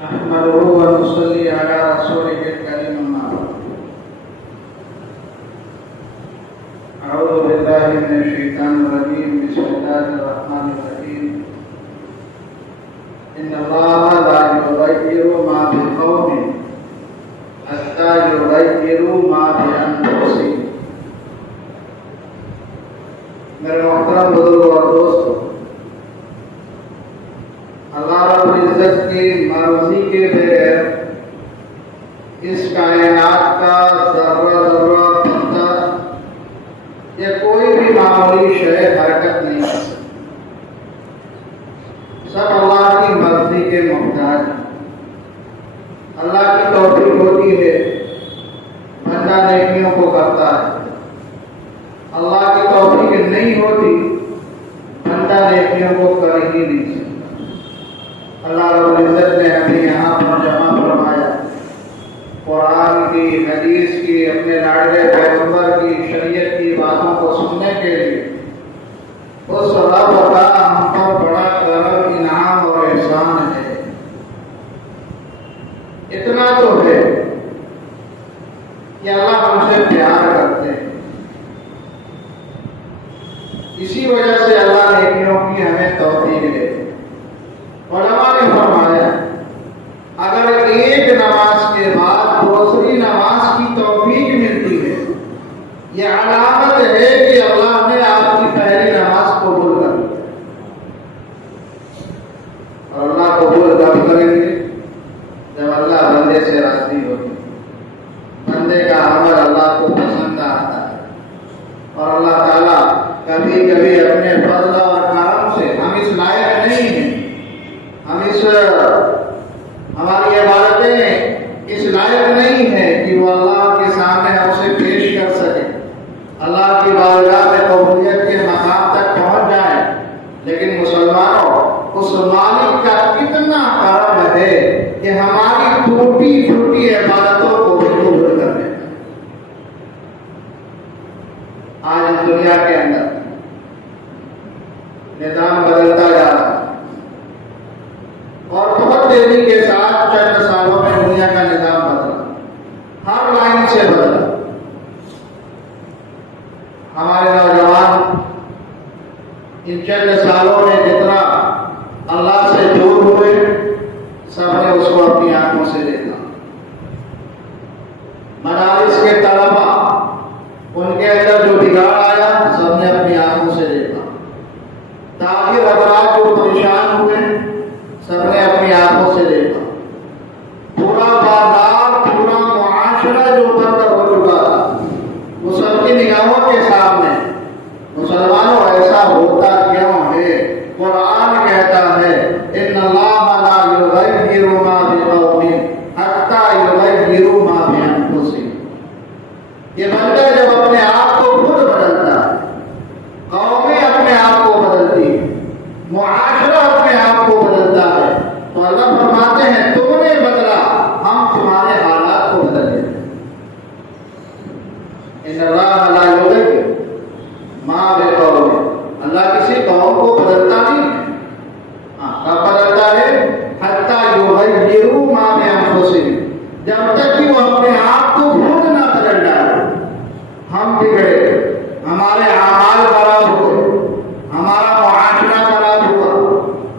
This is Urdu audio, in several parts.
نحمده ونصلي على رسوله الكريم أما بعد. أعوذ بالله من الشيطان الرجيم. بسم الله الرحمن الرحيم. إن الله لا يغير ما بقوم حتى يغيروا ما بأنفسهم. میرے محترم بزرگوں اور دوستوں، اللہ رب العزت کی مرضی کے بغیر اس کائنات کا ذرہ ذرہ پتہ یا کوئی بھی معمولی شے حرکت نہیں کر سکتی. سب اللہ کی مرضی کے محتاج ہیں. اللہ کی توفیق ہوتی ہے، بندہ نیکیوں کو کرتا ہے. اللہ کی توفیق نہیں ہوتی، بندہ نیکیوں کو کر ہی نہیں سکتا. اللہ رب العزت نے ہمیں یہاں پر جمع فرمایا، قرآن کی، حدیث کی، اپنے لاڈلے پیغمبر کی، شریعت کی باتوں کو سننے کے لیے. اس رب کا ہم پر بڑا کرم، انعام اور احسان ہے. اتنا تو ہے کہ اللہ ہم سے پیار کرتے ہیں. اسی وجہ سے اللہ نیکیوں کی ہمیں توفیق دے. علماء نے فرمایا اگر ایک نماز کے بعد دوسری نماز کی توفیق ملتی ہے، یہ علامت ہے کہ اللہ نے آپ کی پہلی نماز قبول کر لی. اور اللہ قبول کب کریں گے؟ جب اللہ بندے سے راضی ہوگی، بندے کا عمل اللہ کو پسند آتا ہے. اور اللہ تعالیٰ کبھی کبھی اپنے فضل اور کرم سے، ہم اس لائق نہیں ہیں، ہماری عبادتیں اس لائق نہیں ہیں کہ وہ اللہ کے سامنے ہم سے پیش کر سکے، اللہ کی بارگاہ میں قبولیت کے مقام تک پہنچ جائیں. لیکن مسلمانوں، اس مالک کا کتنا کرم ہے کہ ہماری ٹوٹی پھوٹی عبادتوں کو قبول کرنے. آج دنیا کے اندر نظام بدلتا جا رہا ہے، اور بہت تیزی کے ساتھ چند سالوں میں دنیا کا نظام بدلا، ہر لائن سے بدلا. ہمارے نوجوان ان چند سالوں میں جتنا اللہ سے دور ہوئے، سب نے اس کو اپنی آنکھوں سے دیکھا. مدارس کے طلبا، ان کے اندر جو بگاڑ آیا، سب نے اپنی آنکھوں سے دیکھا. تاجر حضرات جو پریشان ہوئے، سب نے اپنی آنکھوں سے دیکھا. پورا بازار، پورا معاشرہ جو بند ہو چکا تھا، وہ سب کی نگاہوں کے سامنے. مسلمانوں، ایسا ہوتا کیوں ہے؟ قرآن کہتا ہے ان اللہ لا یغیر ما بقوم حتی یغیروا ما بانفسہم. یہ بندہ جب اپنے آپ کو خود بدلتا ہے، قومیں اپنے آپ کو بدلتی ہے، معاشرہ اپنے آپ کو بدلتا ہے، تو اللہ فرماتے ہیں تم نے بدلا، ہم تمہارے حالات کو بدل دیں. ان اللہ لا یغیر ما بقوم. اللہ کسی قوم کو بدلتا نہیں ہے. کب بدلتا ہے؟ حتی یغیروا ما بانفسہم، جب تک کہ وہ اپنے آپ کو خود نہ بدل ڈالے. ہم بگڑے، ہمارے اعمال خراب ہوئے، ہمارا معاشرہ خراب ہوا،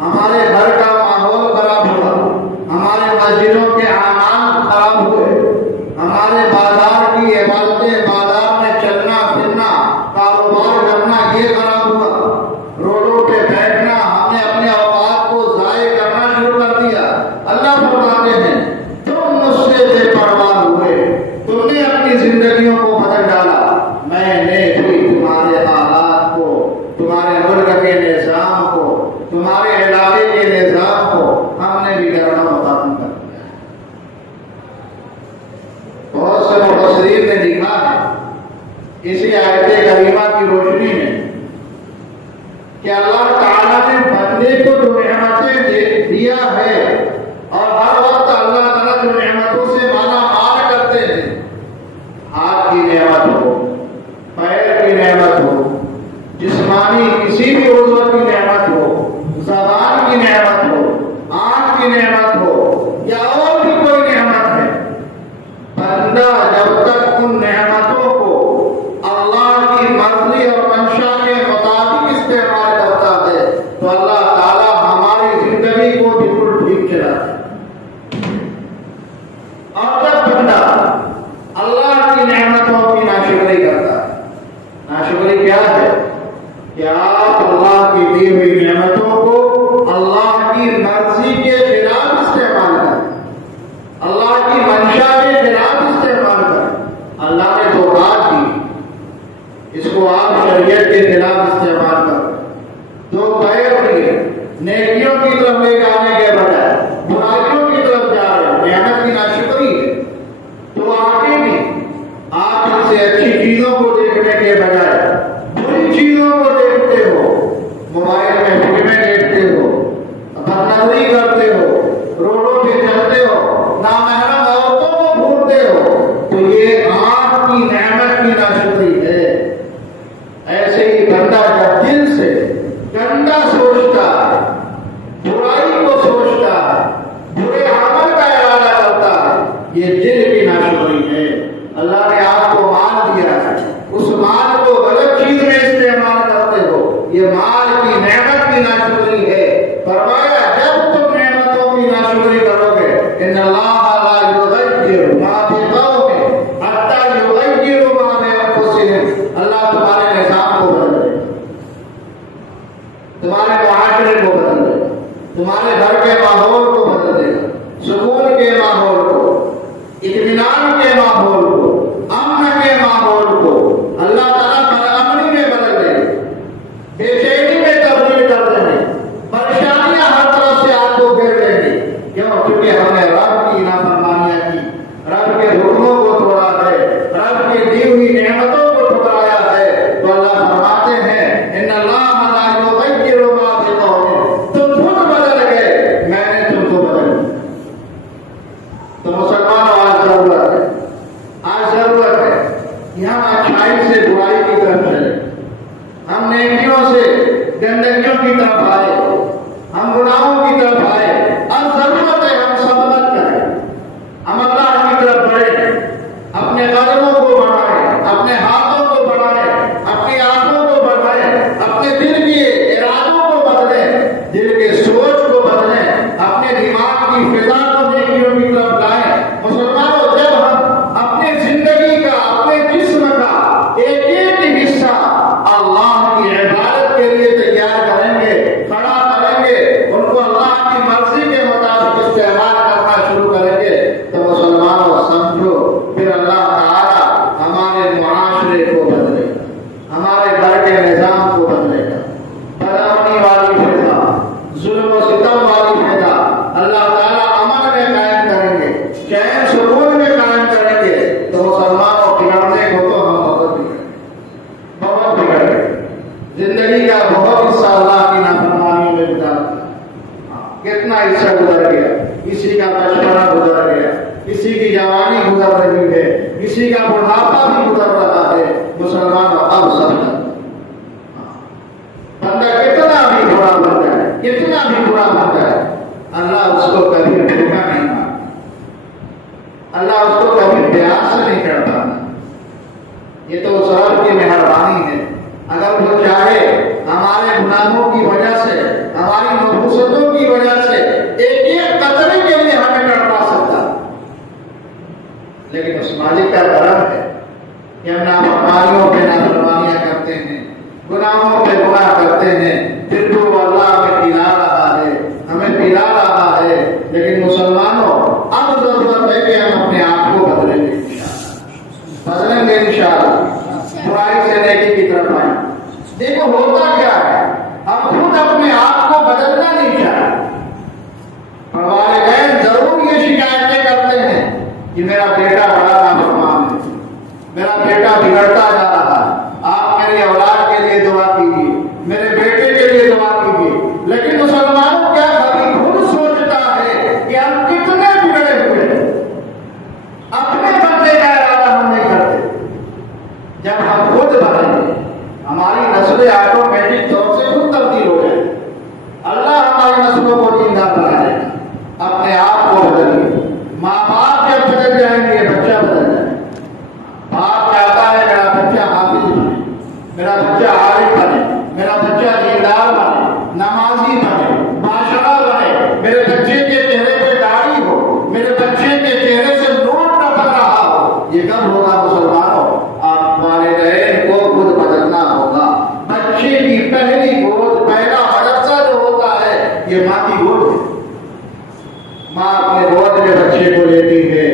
ہمارے گھر کا ماحول خراب ہوا، ہمارے مسجدوں کے اعمال خراب ہوئے، ہمارے بازار کی عبادتیں، بازار میں چلنا پھرنا، کاروبار کرنا، یہ خراب ہوا. روڈوں پہ بیٹھنا، ہم نے اپنے اوقات کو ضائع کرنا شروع کر دیا. اللہ فرماتے ہیں تم مجھ سے بے پرواہ ہوئے، تم نے اپنی زندگیوں کو بدل ڈالا. میں نے بھی تمہارے حالات کو، تمہارے ملک کے نظام کو، تمہارے علاقے کے نظام کو ہم نے بھی ڈرنا ختم کر دیا. بہت سے مفسرین نے لکھا ہے اسی آیت کریمہ کی روشنی میں کہ اللہ تعالیٰ نے بندے کو جو نعمتیں دیا ہے، اور ہر وقت اللہ تعالیٰ جو نعمتوں سے مالا مال کرتے ہیں، ہاتھ کی نعمت ہو، پیر کی نعمت ہو، جسمانی کسی بھی عضو کی نعمت ہو، زبان کی نعمت ہو، آنکھ کی نعمت ہو، ہو یا اور بھی کوئی نعمت ہے، بندہ جب تک ان نعمتوں کو اللہ کی مرضی اور منشا کے مطابق استعمال کرتا ہے تو اللہ تعالیٰ ہماری زندگی کو بالکل ٹھیک چلاتا ہے۔ اور جب بندہ اللہ کی نعمتوں کی ناشکری کرتا ہے، ناشکری کیا ہے کہ آپ اللہ کی دی ہوئی نعمتوں کو اللہ کی مرضی کے خلاف استعمال کریں، اللہ کی منشا کے خلاف استعمال کریں۔ اللہ نے جو بات دی اس کو آپ شریعت کے خلاف استعمال کریں، جو خیر دیے نیکیوں کی طرف لے جانے کے بجائے برائیوں کی طرف جا رہے، نعمت کی ناشکری ہے۔ تو آگے بھی آپ ان سے اچھی چیزوں کو دیکھنے کے بجائے بری چیزوں کو دیکھتے ہو، موبائل میں فلمیں دیکھتے ہو، بدنظری کرتے ہو، روڈوں پہ چلتے ہو، نامحرم عورتوں کو گھورتے ہو، تو یہ آپ کی نعمت کی ناشکری ہے۔ ایسے ہی بندہ جب دل سے گندا سوچتا ہے، برائی کو سوچتا ہے، برے عمل کا ارادہ کرتا ہے، یہ دل کی ناشکری ہے۔ اللہ نے آپ کو مال دیا ہے، اس مال کو غلط چیز میں استعمال کرتے ہو، یہ مال کی نعمت کی ناشکری ہے۔ فرمایا جب تم نعمتوں کی ناشکری کرو گے، ان اللہ لا یغیر ما بقوم حتی یغیروا ما بانفسہم، اللہ تمہارے نظام کو بدل دے، تمہارے معاشرے کو بدل دے، تمہارے گھر کے ماحول کو بدل دے، سکون کے ماحول کو، اطمینان کے ماحول کو، امن کے ماحول کو اللہ تعالیٰ برامنی میں بدل دے، بے چینی میں تبدیل کر دیں، پریشانیاں ہر طرف سے آپ کو گھیر لیں گی۔ کیوں؟ کیونکہ ہم نے رب کی نافرمانیاں کی، رب کے حکموں کو توڑا ہے، رب کی دی ہوئی نعمتوں کو ٹھکرایا ہے۔ تو اللہ فرماتے ہیں ان اللہ لا یغیر ما بقوم، تم خود بدل گئے، میں نے تم کو بدل دیا۔ تو مسلمانوں آج ضرورت ہے، آج ضرورت ہے کہ ہم اچھائی سے برائی کی طرف چلیں، ہم نیکیوں سے گندگیوں کی طرف آئے، ہم گناہوں کی طرف آئے۔ اب ضرورت ہے ہم صبر کریں، ہم اللہ کی طرف بڑھیں، اپنے قدموں کو بڑھائیں، اپنے ہاتھوں کو بڑھائیں، اپنی آنکھوں کو بڑھائیں، اپنے دل کے ارادوں کو بدلیں، دل کے سوچ کو بدلیں، اپنے دماغ کی فضا کو نیکیوں کی طرف لائیں۔ مسلمانوں جب ہم اپنے زندگی کا، اپنے جسم کا ایک ایک حصہ اللہ کی عبادت کے لیے تیار کریں گے، کھڑا کریں گے، ان کو اللہ کی مرضی کے مطابق استعمال کرنا شروع کریں گے، تو مسلمانوں سمجھو پھر اللہ تعالیٰ ہمارے معاشرے کو بدلے گا، ہمارے گھر کے نظام کو بدلے گا۔ بدامنی والی فضا، ظلم و ستم والی فضا اللہ تعالیٰ امن میں قائم کریں گے، چین سکون میں قائم کریں گے، تو مسلمانوں بگڑنے کو تو ہم بہت بگڑ گئے، زندگی کا بہت حصہ اللہ کی نافرمانی میں بتا دیا۔ کتنا حصہ گزر گیا، کسی کا بچپنا گزر گیا، کسی کی جوانی گزر رہی ہے، کسی کا بڑھاپا بھی گزر رہا ہے۔ مسلمانوں اب سمجھ، بندہ کتنا بھی برا بن جائے، کتنا بھی برا بن جائے، اللہ اس کو کبھی دھوکہ نہیں مارتا، اللہ اس کو کبھی پیار سے نہیں کرتا۔ یہ تو اس رب کی مہربانی ہے، اگر وہ چاہے ہمارے گناہوں کی وجہ سے، ہماری نحوستوں کی وجہ سے ایک ایک قطرے کے لیے ہمیں تڑپا سکتا، لیکن اس مالک کا کرم ہے کہ ہم نافرمانیوں پہ نافرمانیاں کرتے ہیں، گناہوں پہ گناہ کرتے ہیں، پھر بھی وہ اللہ ہمیں پلا رہا ہے، ہمیں پلا رہا ہے۔ لیکن مسلمانوں اب ضرورت ہے کہ ہم اپنے آپ کو بدلیں گے، بدلیں گے انشاءاللہ، برائی سے نیکی کی طرف آئیں۔ دیکھو ہوتا کیا ہے، ہم خود اپنے آپ کو بدلنا نہیں چاہتے، والدین ضرور یہ شکایتیں کرتے ہیں کہ میرا بیٹا بڑا نافرمان ہے، میرا بیٹا بگڑتا جا رہا ہے، آپ میری اولاد کے لیے دعا کیجیے، میرے بیٹے کے لیے دعا کیجیے۔ لیکن مسلمانوں کیا کبھی خود سوچتا ہے کہ ہم کتنے بگڑے ہوئے ہیں، اپنے بننے کا ارادہ ہم نہیں کرتے۔ جب ہم خود بنیں گے ہماری نسلیں آٹومیٹک طور سے خود تبدیل ہو جائیں، اللہ ہماری نسلوں کو زندہ بنائے، اپنے آپ ماں باپ جب بدل جائیں گے بچہ بدل جائے گا. باپ چاہتا ہے میرا بچہ حافظ بنے، میرا بچہ عالم بنے، میرا بچہ دیندار بنے، نمازی بنے، معاشرہ بنے، میرے بچے کے چہرے پہ داڑھی ہو، میرے بچے کے چہرے سے نور ٹپک رہا ہو. یہ کب ہوگا مسلمانوں؟ آپ والدین کو خود بدلنا ہوگا. بچے کی پہلی گود، پہلا مدرسہ جو ہوتا ہے یہ ماں کی گود ہے. ماں اپنے گود میں بچے کو لیتی ہے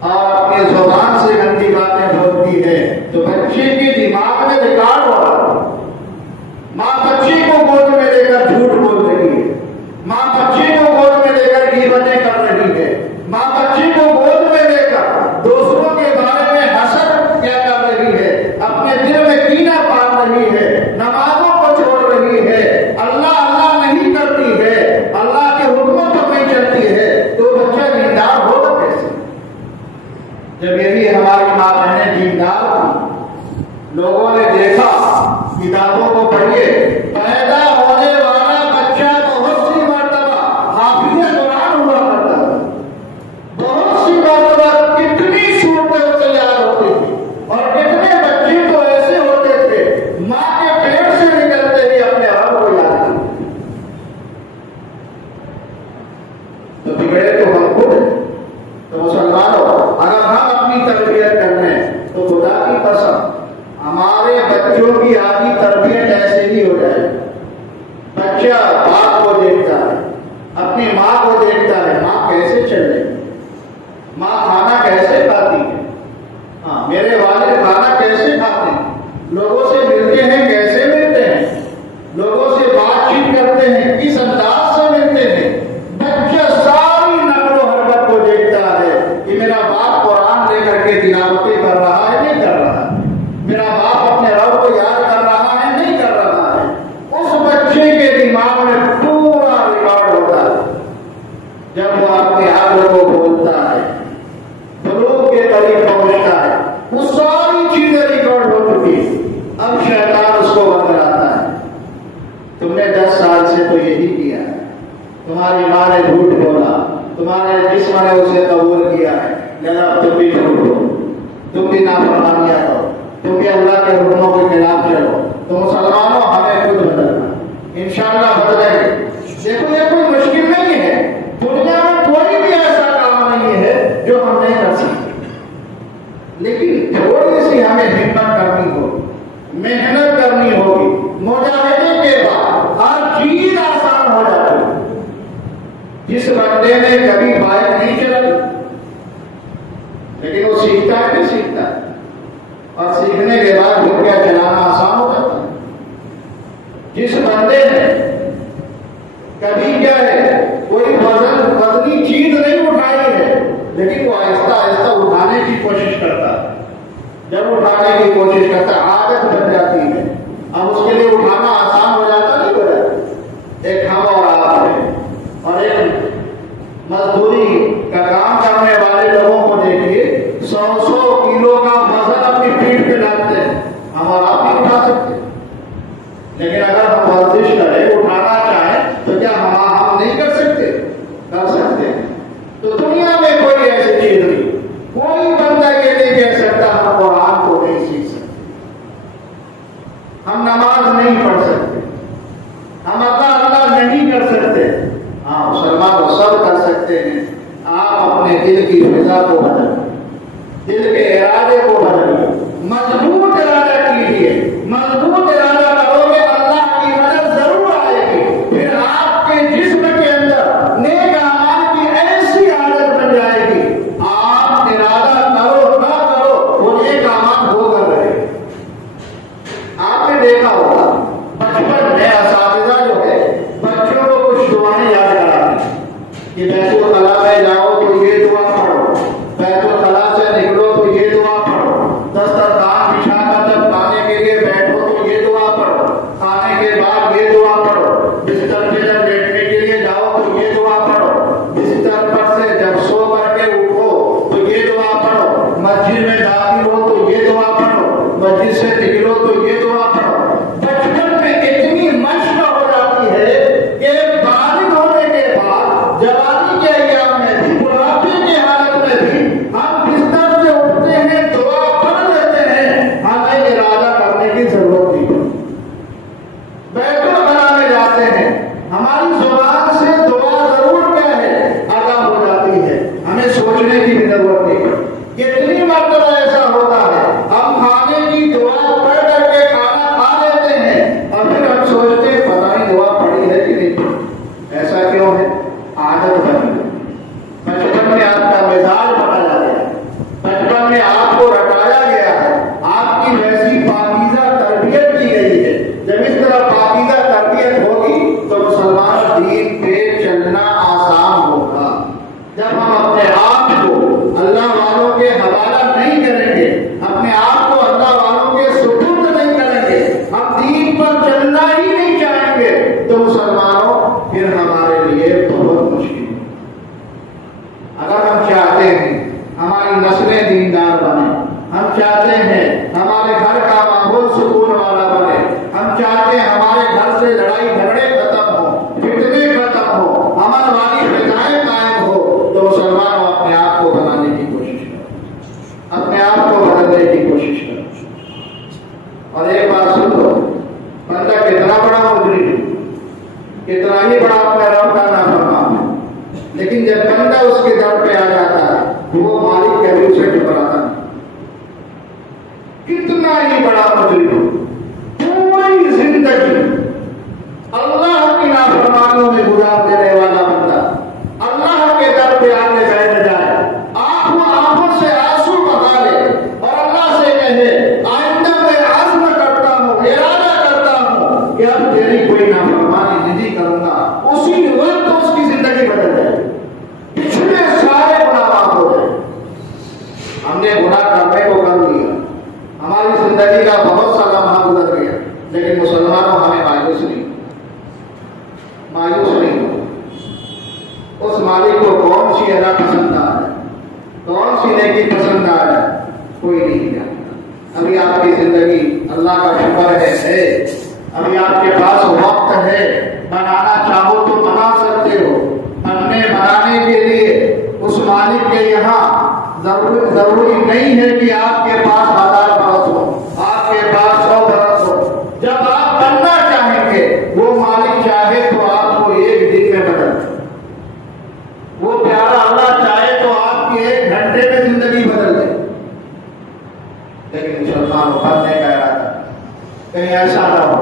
اور اپنی زبان سے گندی باتیں بولتی ہے تو بچے کے دماغ میں ریکارڈ ہو رہا ہے. ماں بچے کو گود میں لے کر جھوٹ بول رہی ہے، ماں بچے کو گود میں لے کر غیبتیں کر رہی ہے، ماں بچے کو گود میں لے کر دوسروں کے بارے میں حسد کیا کر رہی ہے، اپنے دل میں کینہ پال رہی ہے، نمازوں کو چھوڑ رہی ہے، اللہ اللہ نہیں کرتی ہے، اللہ کے حکموں پر نہیں چلتی ہے. تو بچہ دیندار ہوگا کیسے؟ جب یہی ہماری ماں بہنیں دیندار تھیں، لوگوں نے دیکھا، کتابوں کو پڑھیے، پیدا ہونے والا بچہ بہت سی مرتبہ حافظ قرآن ہوا کرتا تھا. بہت سی مرتبہ کتنی صورتیں تیار ہوتی تھی اور کتنے بچے تو ایسے ہوتے تھے ماں کے پیٹ سے نکلتے ہی اپنے رب کو یاد کرتے. تو بگڑے تو ہم خود ہیں. تو مسلمانوں، اگر ہم اپنی تربیت کر لیں تو خدا کی قسم ہمارے بچوں کی آدھی تربیت ایسے ہی ہو جائے. بچہ باپ کو دیکھتا ہے، اپنی ماں کو دیکھتا ہے، ماں کیسے چل رہی ہے، ماں کھانا کیسے کھاتی ہے، ہاں میرے والد کھانا کیسے کھاتے ہیں، لوگوں سے ملتے ہیں کیسے ملتے ہیں، لوگوں سے بات چیت کرتے ہیں کس انداز سے ملتے ہیں. بچہ ساری نقل و حرکت کو دیکھتا ہے کہ میرا باپ قرآن لے کر کے تلاوتیں کر رہا ہے نہیں کر رہا ہے، میرا باپ اپنے رب کو یاد کر رہا ہے نہیں کر رہا ہے. اس بچے کے دماغ میں پورا ریکارڈ ہوتا ہے. جب وہ اپنے عقل کو بولتا ہے، بلوغ کے قریب پہنچتا ہے، وہ ساری چیزیں ریکارڈ ہو چکی. اب شیطان اس کو بتلاتا ہے، تم نے 10 سال سے تو یہی کیا ہے، تمہاری ماں نے جھوٹ بولا، تمہارے جسم نے اسے قبول کیا ہے، لہذا تم بھی جھوٹ بولو، تم بھی نافرمانیاں کرو، تم بھی اللہ کے حکموں کے خلاف چلو. تو مسلمانوں، ہمیں خود بدلنا، انشاءاللہ بدلیں گے. دیکھو یہ کوئی مشکل نہیں ہے، دنیا میں کوئی بھی ایسا کام نہیں ہے جو ہم نہیں کر سکتے، لیکن تھوڑی سی ہمیں ہمت کرنی ہوگی، محنت کرنی ہوگی. مجاہدے کے بعد ہر چیز آسان ہو جاتی ہے. جس بندے نے کبھی بائک نہیں چلائی لیکن وہ سیکھتا ہے نہیں سیکھتا ہے، اور سیکھنے کے بعد پھر کیا چلانا آسان ہو جاتا ہے. جس بندے نے کبھی کیا ہے کوئی وزنی چیز نہیں اٹھائی ہے لیکن وہ آہستہ آہستہ اٹھانے کی کوشش کرتا ہے، جب اٹھانے کی کوشش کرتا ہے عادت بن جاتی ہے. اب اس کے لیے اٹھانا آسان ہو جاتا نہیں ہو جاتا. ایک ہم اور آپ ہے، اور ایک مزدوری کا کام کرنے والے لوگوں کو دیکھیے، 100 کلو کا وزن اپنی پیٹھ پہ لاتے ہیں. ہم اور آپ بھی اٹھا سکتے ہیں، لیکن اگر ہم ورزش کریں، اٹھانا چاہیں تو کیا ہم نہیں کر سکتے؟ کر سکتے ہیں. تو دنیا میں کوئی ایسی چیز نہیں، کوئی بندہ یہ نہیں کہہ سکتا ہم قرآن کو نہیں سیکھ سکتے، ہم نماز نہیں پڑھ سکتے، ہم اللہ نہیں کر سکتے. ہاں مسلمان وہ سب کر سکتے ہیں. آپ اپنے دل کی فضا کو بدلیں، دل کے ارادے کو بدلیے، مضبوط ارادہ کیجیے. مضبوط ارادہ کرو گے اللہ کی مدد ضرور آئے گی. پھر آپ کے جسم کے اندر نیک اعمال کی ایسی عادت بن جائے گی، آپ ارادہ کرو نہ کرو وہ نیک اعمال ہو کر رہے. آپ نے دیکھا ہوگا بچپن میں اساتذہ جو ہے بچوں کو کچھ دعائیں یاد کراتے ہیں کہ بیت الخلاء میں جاؤ تو یہ دعا پڑھو، بیت الخلاء سے نکلو تو یہ دعا پڑھو. جب ہم اپنے آپ کو اللہ والوں کے حوالہ نہیں کریں گے، اپنے آپ کو اللہ والوں کے سپرد نہیں کریں گے، ہم دین پر چلنا ہی نہیں چاہیں گے، تو مسلمانوں پھر ہمارے لیے بہت مشکل ہے۔ اگر ہم چاہتے ہیں ہماری نسلیں دیندار بنے، ہم چاہتے ہیں ہمارے گھر کا ماحول سکون والا بنے، ہم چاہتے ہیں ہمارے گھر سے لڑائی جھگڑے ختم ہو، فتنے ختم ہو، امن والی فضائیں قائم ہو، تو مسلمانوں اپنے آپ کو بنانے کی کوشش کریں، اپنے آپ کو بدلنے کی کوشش کریں۔ اور ایک بات سن لو، بندہ کتنا بڑا مجرم، کتنا ہی بڑا اپنے رب کا نافرمان ہے، لیکن جب بندہ اس کے در پہ آ جاتا ہے وہ مالک کے دل سے ٹکر آتا ہے۔ کتنا ہی بڑا مجرم، پوری زندگی اللہ کی نافرمانیوں میں گزار دینے والا بندہ اللہ کے در پہ آنے بیٹھ جائے، آنکھوں سے آنسو بہا لے اور اللہ سے کہے آئندہ میں عزم کرتا ہوں، ارادہ کرتا ہوں کہ اب تیری کوئی نافرمانی نہیں کروں گا، اسی وقت اس کی زندگی بدل جائے، پچھلے سارے گناہ معاف ہو جائے۔ ہم نے گناہ کرنے کو کر لیا، ہماری زندگی کا بہت سا لمحہ گزر گیا، لیکن مسلمانوں ہمیں مایوس نہیں ہو۔ اس مالک کو کون سی ادا پسند آ ہے، کون سی نیکی پسند آ ہے، کوئی نہیں جانتا۔ ابھی آپ کی زندگی اللہ کا شکر ہے، ابھی آپ کے پاس وقت ہے، بنانا چاہو تو بنا سکتے ہو۔ اپنے بنانے کے لیے اس مالک کے یہاں ضروری نہیں ہے کہ آپ کے پاس 1000 برس ہو، آپ کے پاس 100 برس ہو۔ جب آپ بننا چاہیں گے وہ مالک چاہے تو آپ کو ایک دن میں بدل دے، وہ پیارا اللہ چاہے تو آپ کی 1 گھنٹے میں زندگی بدل دے۔ لیکن مسلمانوں بننے کا ارادہ کہیں ایسا نہ ہو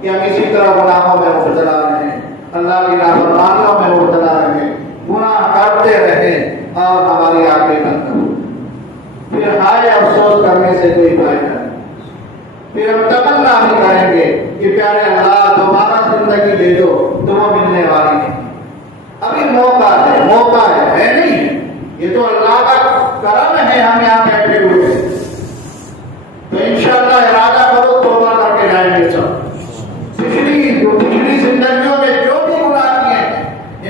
کہ ہم اسی طرح گناہوں میں مبتلا رہیں، اللہ کی نافرمانیوں میں مبتلا رہیں، گناہ کرتے رہیں اور ہماری آنکھیں بند ہوں، پھر ہائے افسوس کرنے سے کوئی فائدہ نہیں، پھر ہم تمنا بھی کریں گے کہ پیارے اللہ دوبارہ زندگی دے دو، تو وہ ملنے والی نہیں۔ ابھی موقع ہے نہیں، یہ تو اللہ کا کرم ہے، ہم یہاں بیٹھے ہوئے ہیں، تو انشاءاللہ ارادہ کرو توبہ کر کے جائیں گے سب۔ پچھلی زندگیوں میں جو بھی گناہ کیے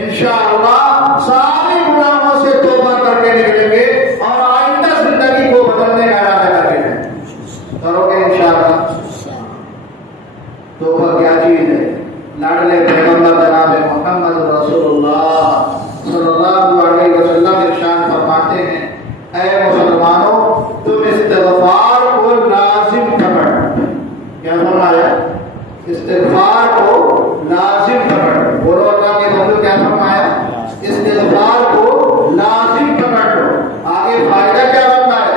انشاءاللہ سارے گناہوں سے توبہ کر کے نکلیں گے اور آئندہ زندگی کو بدلنے کا ارادہ کر کے جائیں کرو گے انشاءاللہ۔ توبہ کیا چیز ہے؟ لاڈلے پیغمبر جناب محمد رسول اللہ صلی اللہ علیہ وسلم ارشاد فرماتے ہیں، اے مسلمانوں تم استغفار کو لازم پکڑ۔ کیا فرمایا؟ استغفار کو لازم پکڑ۔ بولو اللہ کے بندو کیا فرمایا؟ استغفار کو لازم پکڑ لو۔ آگے فائدہ کیا بنتا ہے؟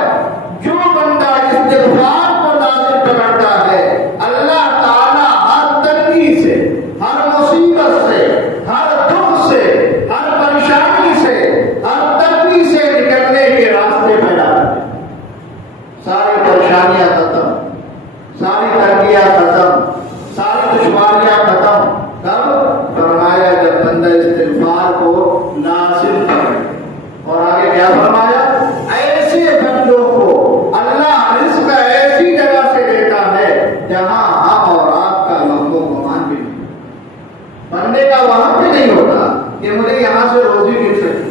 جو بندہ استغفار کو لازم پکڑتا ہے اللہ تعالیٰ ہر تنگی سے، ہر مصیبت سے، ہر دکھ سے، ہر پریشانی سے، ہر تنگی سے نکلنے کے راستے پیدا کرتے ہیں۔ ساری پریشانیاں ختم، ساری تنگیاں ختم، ساری دشواریاں ختم۔ کب؟ فرمایا جب بندہ استغفار کو لازم کرے۔ اور آگے کیا فرمایا؟ ایسے بندوں کو اللہ رزق ایسی جگہ سے دیتا ہے جہاں ہم اور آپ کا وہم و گمان بھی نہیں، بندے کا وہم بھی نہیں ہوتا کہ مجھے یہاں سے روزی مل سکتی،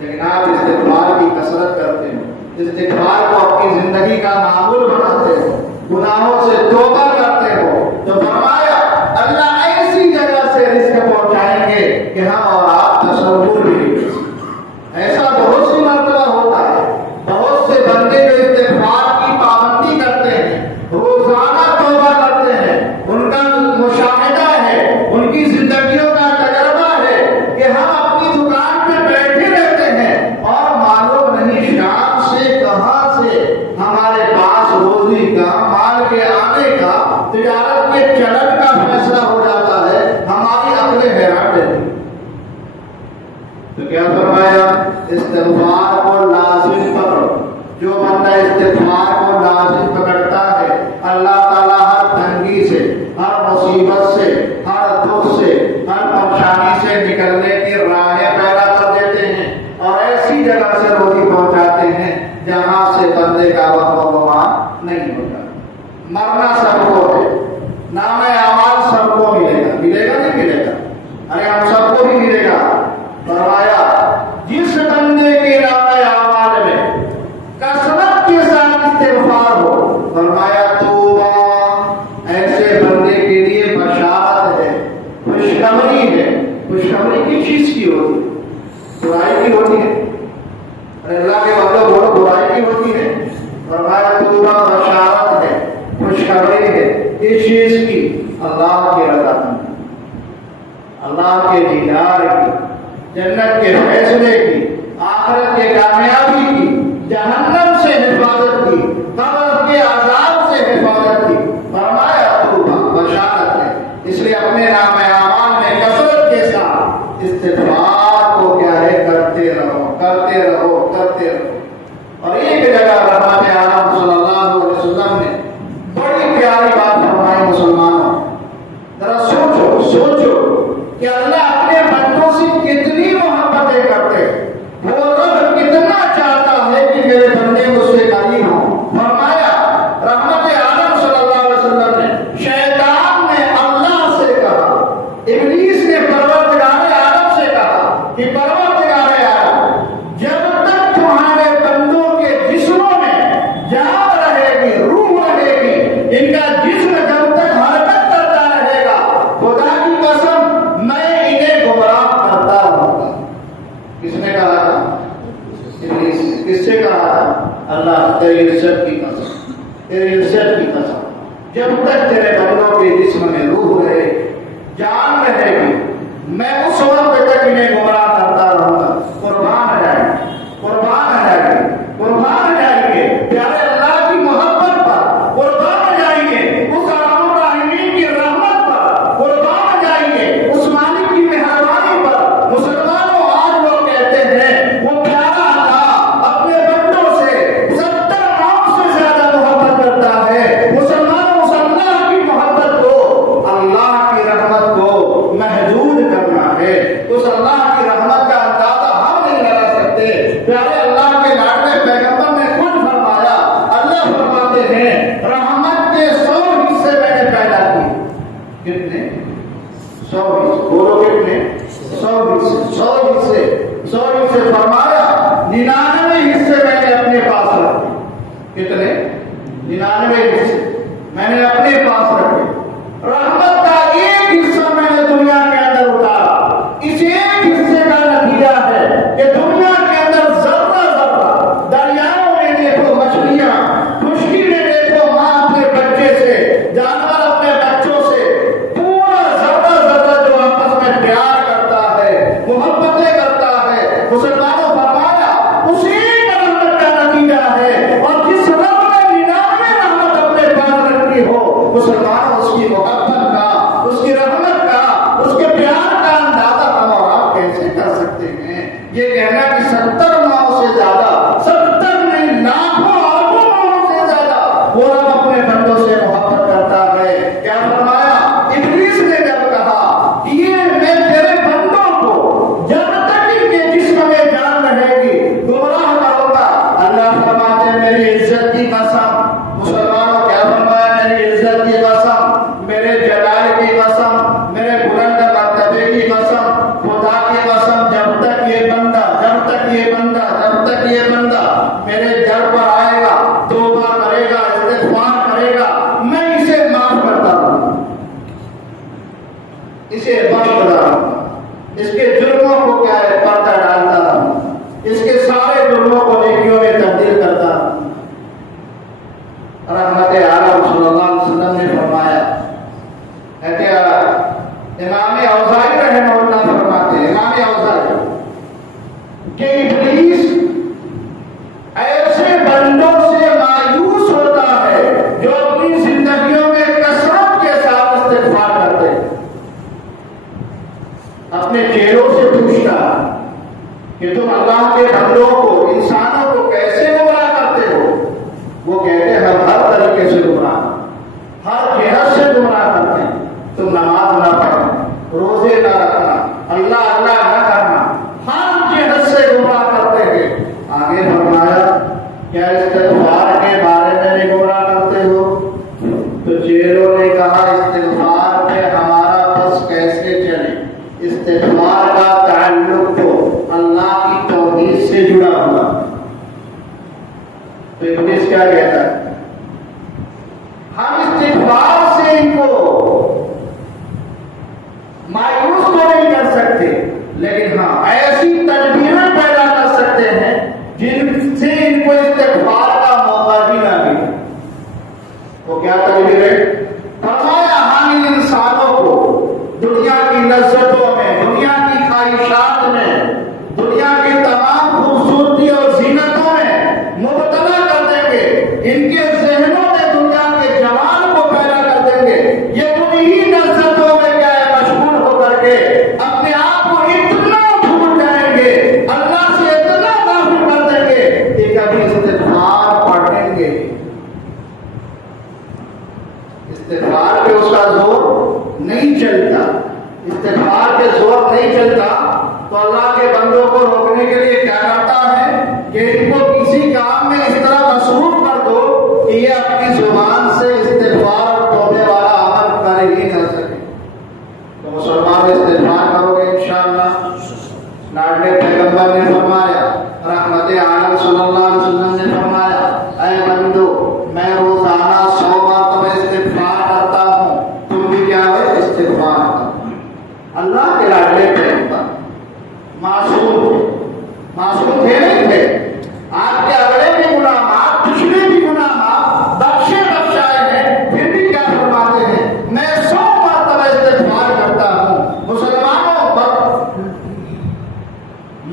لیکن آپ استغفار کی کثرت کرتے ہو، استغفار کو اپنی زندگی کا معمول بناتے ہو، گناہوں سے توبہ کرتے ہو، تو فرمایا اللہ ایسی جگہ سے رزق پہنچائیں گے کہ ہم اور آپ تصور بھی نہیں کر سکتے۔ ایسا بہت سی مرتبہ ہوتا ہے، بہت سے بندے جو استغفار کی پابندی کرتے ہیں، روزانہ توبہ کرتے ہیں، ان کا مشاہدہ ہے، ان کی زندگیوں کا تجربہ ہے کہ ہم اپنی دکان پہ بیٹھے رہتے ہیں اور معلوم نہیں شام سے کہاں سے ہمارے پاس روزی کا، مال کے آنے کا، تجارت کے چلن کا فیصلہ ہو جاتا ہے، ہماری عقلیں حیران رہتی۔ تو کیا فرمایا؟ استغفار کو لازم پکڑو۔ جو بندہ استغفار کو لازم پکڑتا ہے اللہ تعالیٰ ہر تنگی سے، ہر مصیبت سے، ہر دکھ سے، ہر پریشانی سے نکلنے کی راہیں پیدا کر دیتے ہیں اور ایسی جگہ سے روزی پہنچاتے ہیں جہاں سے بندے کا وہم و گمان نہیں ہوتا. مرنا سب کو ہے, نام اعمال سب کو ملے گا, ملے گا نہیں ملے گا؟ ارے ہم سب کو بھی ملے گا. فرمایا جس بندے کے نام اعمال میں کثرت کے ساتھ استغفار ہو, فرمایا توبہ, ایسے بندے کے لیے بشارت ہے, خوشخبری ہے. خوشخبری کس چیز کی ہوتی ہے؟ برائی کی ہوتی ہے. اللہ کے بندوں بولو برائی کی ہوتی ہے. فرمایا توبہ بشارت ہے, خوشخبری ہے. اس چیز کی اللہ کی رضا کی, اللہ کے دیدار کی, جنت کے فیصلے کی, آخرت کے کامیابی کی, جہنم سے حفاظت کی, قبر کے عذاب سے حفاظت کی. فرمایا توبہ بشارت ہے. اس لیے اپنے نام اعمال میں کثرت کے ساتھ استغفار کو کیا ہے کرتے رہو, کرتے رہو, کرتے رہو. اور ایک جگہ رحمت عالم صلی اللہ علیہ وسلم نے بڑی پیاری بات فرمائی. مسلمانوں ذرا سوچو سوچو کہ اللہ اپنے بندوں سے کتنی محبتیں کرتے, وہ رب کتنا چاہتا ہے کہ میرے بندے مجھ سے قریب ہوں. فرمایا رحمت عالم صلی اللہ علیہ وسلم نے, شیطان نے اللہ سے کہا, ابلیس نے پروردگار عالم سے کہا کہ پروردگار عالم, جب تک تمہارے بندوں کے جسموں میں جان رہے گی, روح رہے گی, ان کا جسم جب تک حرکت کرتا رہے گا, خدا کی قسم میں انہیں گمراہ کرتا رہوں گا. کس نے کہا تھا؟ ابلیس. کس سے کہا تھا؟ اللہ. تیری عزت کی قسم, تیری عزت کی قسم, جب تک تیرے بندوں کے جسم میں روح رہے, جان رہے گی, میں اس وقت تک انہیں گمراہ کرتا رہوں گا. قربان جائیں گے, قربان جائیں گے, قربان جائیں گے پیارے اللہ کی محبت پر, قربان جائیں گے اس ارحم الراحمین کی رحمت پر, قربان جائیں گے اس مالک کی مہربانی پر. مسلمانوں آج وہ کہتے ہیں وہ پیارا اللہ اپنے بندوں سے 70 ماؤں سے زیادہ محبت کرتا ہے. مسلمانوں اس اللہ کی محبت کو, اللہ کی رحمت کو محدود کرنا ہے. اس اللہ کی رحمت کا اندازہ ہم نہیں لگا سکتے. پیارے اللہ کے لاڈلے پیغمبر نے خود فرمایا, اللہ فرماتے ہیں رحمت کے 100 حصے میں نے پیدا کیے. کتنے؟ 100 حصے. بولو کتنے؟ 100 حصے. 100 حصے, 100 حصے. فرمایا 99 حصے میں نے اپنے پاس رکھے. کتنے؟ 99 حصے میں نے اپنے پاس رکھے. رحمت کا ایک حصہ میں نے دنیا کے اندر اتارا. اس ایک حصے کا نتیجہ ہے کہ دنیا کے اندر ذرہ ذرہ, دریاؤں میں دیکھو مچھلیاں, خشکی میں دیکھو ماں اپنے بچے سے, جانور اپنے بچوں سے, پورا ذرہ ذرہ جو آپس میں پیار کرتا ہے, محبتیں کرتا ہے. مسلمانوں فرمایا اسی رحمت کا نتیجہ ہے. اور جس رب نے 99 رحمت اپنے پاس رکھی ہو, مسلمانوں اس کی محبت کا, اس کی رحمت کا, اس کے پیار کا اندازہ ہم اور آپ کیسے کر سکتے ہیں؟ یہ کہنا کہ 70 ماؤں سے زیادہ, 70 نہیں لاکھوں اربوں ماؤں سے زیادہ وہ رب اپنے بندوں سے محبت کرتا ہے. کیا فرمایا ابلیس نے جب کہا یہ میں تیرے بندوں کو جب تک ان کے جسم میں جان رہے گی گمراہ کروں گا. اللہ فرماتے میری عزت کی قسم. مسلمانوں کیا فرمایا؟ میری عزت کی قسم, میرے جلال کی قسم, میرے بلند مرتبے کی قسم, خدا کی قسم, جب تک یہ بندہ میرے در پر آئے گا, توبہ کرے گا, استغفار کرے گا, میں اسے معاف کرتا ہوں, اسے بخشتا ہوں, اس کے جرموں کو کیا ہے پردہ ڈالتا ہوں, اس کے سارے جرموں کو نیکیوں میں تبدیل کرتا ہوں. رحمت عالم صلی اللہ علیہ وسلم نے فرمایا, امام اوزاعی رحمہ اللہ فرماتے ہیں, امام اوزاعی کہ ابلیس ایسے بندوں سے مایوس ہوتا ہے جو اپنی زندگیوں میں کثرت کے ساتھ استغفار کرتے ہیں. اپنے چہروں سے پوچھتا کہ تم اللہ کے بندوں کو, انسانوں کو کیسے گمراہ کرتے ہو؟ وہ کہتے ہیں ہر طریقے سے گمراہ, ہر جہت سے گمراہ کرتے ہیں. تم نماز نہ پڑھنا, روزے نہ رکھنا, اللہ اللہ نہ کرنا, ہر جہت سے گمراہ کرتے ہیں. کیا استغفار کے بارے میں نہیں گمراہ کرتے ہو؟ تو چیلوں نے کہا استغفار پہ ہمارا بس کیسے چلے، استغفار کا تعلق تو اللہ کی توحید سے جڑا ہوا۔ تو ابلیس کیا کہتا ہے؟ ہم استغفار سے ان کو مایوس تو نہیں کر سکتے، لیکن ہاں ایسی تدبیریں پیدا کر سکتے ہیں جن سے ان کو استغفار کا موقع بھی نہ ملے۔ وہ کیا تدبیر ہے؟ فرمایا ہم ان انسانوں کو دنیا کی لذتوں میں، دنیا کی خواہشات میں، دنیا کی تمام خوبصورتی اور زینتوں میں مبتلا کر دیں گے، ان کے ذہنوں میں دنیا کے جمال کو پیدا کر دیں گے، یہ انہی لذتوں میں کیا ہے مشغول ہو کر کے اپنے آپ کو اتنا بھول جائیں گے، اللہ سے اتنا غافل کر دیں گے کہ کبھی استغفار پڑھیں گے، استغفار پہ اس کا زور نہیں چلتا، استغفار پہ زور نہیں چلتا، تو اللہ کے بندوں کو روکنے کے لیے کیا کرتا ہے کہ ان کو کسی کام میں اس طرح مصروف کر دو کہ یہ اپنی زبان سے استغفار اور توبے والا عمل کر ہی نہ سکے۔ تو مسلمان استغفار کرو گے انشاءاللہ۔ لاڈلے پیغمبر نے فرمایا، رحمت عالم صلی اللہ علیہ وسلم نے فرمایا، اے بندو میں روزانہ 100 مرتبہ استغفار کرتا ہوں، تم بھی کیا ہے استغفار کرو۔ اللہ کے لاڈلے پیغمبر معصوم تھے نہیں تھے، آپ کے اگلے بھی گناہ پچھلے بھی گناہ بخشائے ہیں، پھر بھی کیا فرماتے ہیں، میں 100 مرتبہ استغفار کرتا ہوں۔ مسلمانوں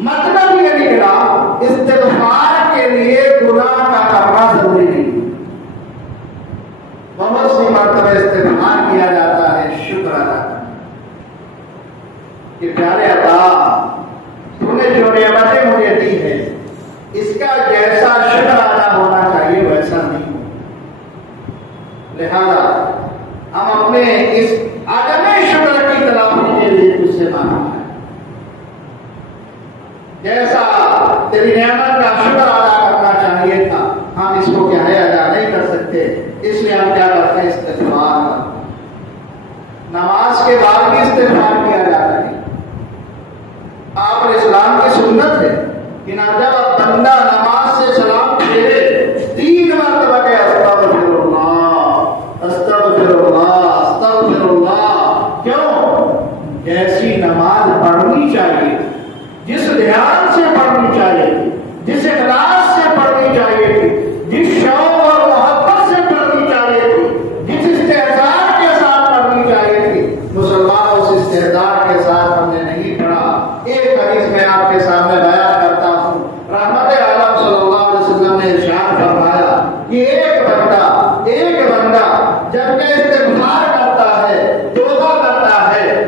مطلب یہ نکلا استغفار کے لیے گناہ کا کرنا ضروری نہیں، بہت سی مرتبہ استغفار کیا جاتا ہے، شکر ادا کرنا کہ پیارے اللہ تو نے جو نعمتیں مجھے دی ہے اس کا جیسا شکر ادا ہونا چاہیے ویسا نہیں ہو، لہذا ہم اپنے اس عدم شکر کی تلافی کے لیے تجھ سے مانگتے ہیں، جیسا تیری نعمت کا شکر ادا کرنا چاہیے تھا ہم اس کو کیا ہے ادا نہیں کر سکتے، اس لیے ہم کیا کرتے ہیں استغفار کرتے ہیں۔ نماز کے بعد بھی استغفار کیا جاتا ہے، آپ اسلام کی سنت ہے کہ جب بندہ نماز سے سلام پھیرے 3 مرتبہ کہ استغفر اللہ استغفر اللہ استغفر اللہ۔ کیوں؟ جیسی نماز پڑھنی چاہیے، جس دھیان سے پڑھنی چاہیے، جس اخلاص سے پڑھنی چاہیے تھی، جس شوق اور محبت سے پڑھنی چاہیے تھی، جس استحضار کے ساتھ پڑھنی چاہیے تھی، مسلمان اس استحضار کے ساتھ ہم نے نہیں پڑھا۔ ایک حدیث میں آپ کے سامنے بیان کرتا ہوں، رحمت عالم صلی اللہ علیہ وسلم نے ارشاد فرمایا کہ ایک بندہ جب کہ استغفار کرتا ہے، توبہ کرتا ہے،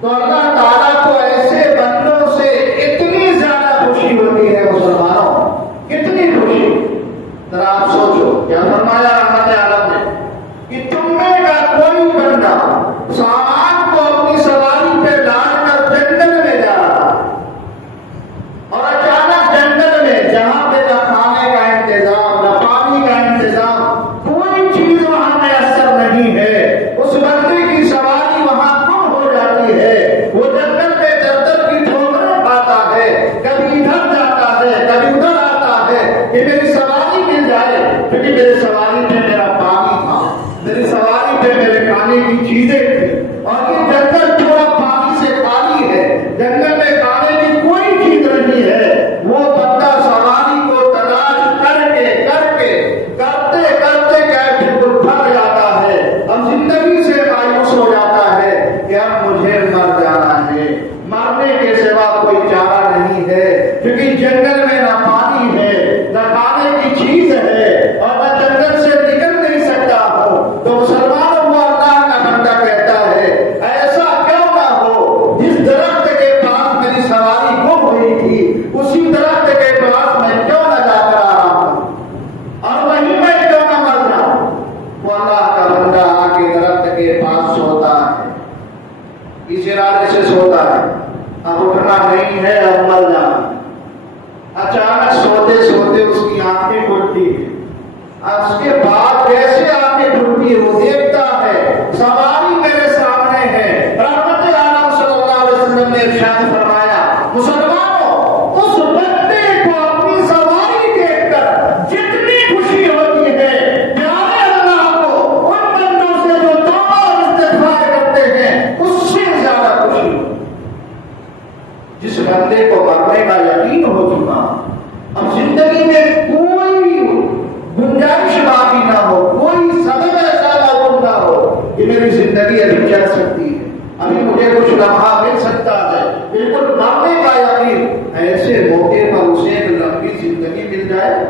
تو اللہ تعالیٰ کو ایسے بندوں سے اتنی زیادہ خوشی ہوتی ہے، مسلمانوں کتنی خوشی، ذرا آپ سوچو کیا فرمایا رحمت عالم نے کہ تم میں کا کوئی بندہ سامان کو اپنی سواری پہ لاڈ کر جنگل میں جا رہا اور اچانک جنگل میں جہاں پہ نہ کھانے کا انتظام نہ پانی کا انتظام، کوئی چیز وہاں میسر نہیں ہے، اس بندے کی سواری وہاں گم ہو جاتی ہے، وہ جنگل میں در کی ٹھوکریں کھاتا ہے، کبھی ادھر جاتا ہے کبھی ادھر آتا ہے کہ میری سواری مل جائے، کیونکہ میری سواری میں میرا پانی تھا، میری سواری پہ میرے کھانے کی چیزیں تھی، اور یہ جنگل پورا پانی سے خالی ہے، جنگل میں کھانے کی کوئی چیز نہیں ہے۔ وہ بندہ سواری کو تلاش کرتے کیا بالکل تھک جاتا ہے، اب زندگی سے مایوس ہو جاتا ہے کہ اب مجھے مر جانا ہے، مرنے کے سوا کوئی چارہ نہیں ہے، کیونکہ جنگل میں نہ پانی ہے نہ کھانے کی چیز ہے اور نہ جنگل سے نکل نہیں سکتا ہو۔ تو مسلمانوں کو اللہ کا بندہ کہتا ہے ایسا کیوں نہ ہو، جس درخت کے پاس میری سواری گم ہوئی تھی اسی درخت کے پاس میں کیوں نہ جا کر آ رہا ہوں اور وہیں میں کیوں نہ مر جاؤں۔ وہ اللہ کا بندہ آ کے درخت کے پاس سوتا ہے، اس ارادے سے سوتا ہے اب اٹھنا نہیں ہے، اب مر جانا، جس بندے کو مرنے کا یقین ہو چکا، اب زندگی میں کوئی گنجائش باقی نہ ہو، کوئی سبب ایسا معلوم نہ ہو کہ میری زندگی ابھی چل سکتی ہے، ابھی مجھے کچھ لمحہ مل سکتا ہے، بالکل مرنے کا یقین، ایسے موقع پر اسے ایک لمبی زندگی مل جائے،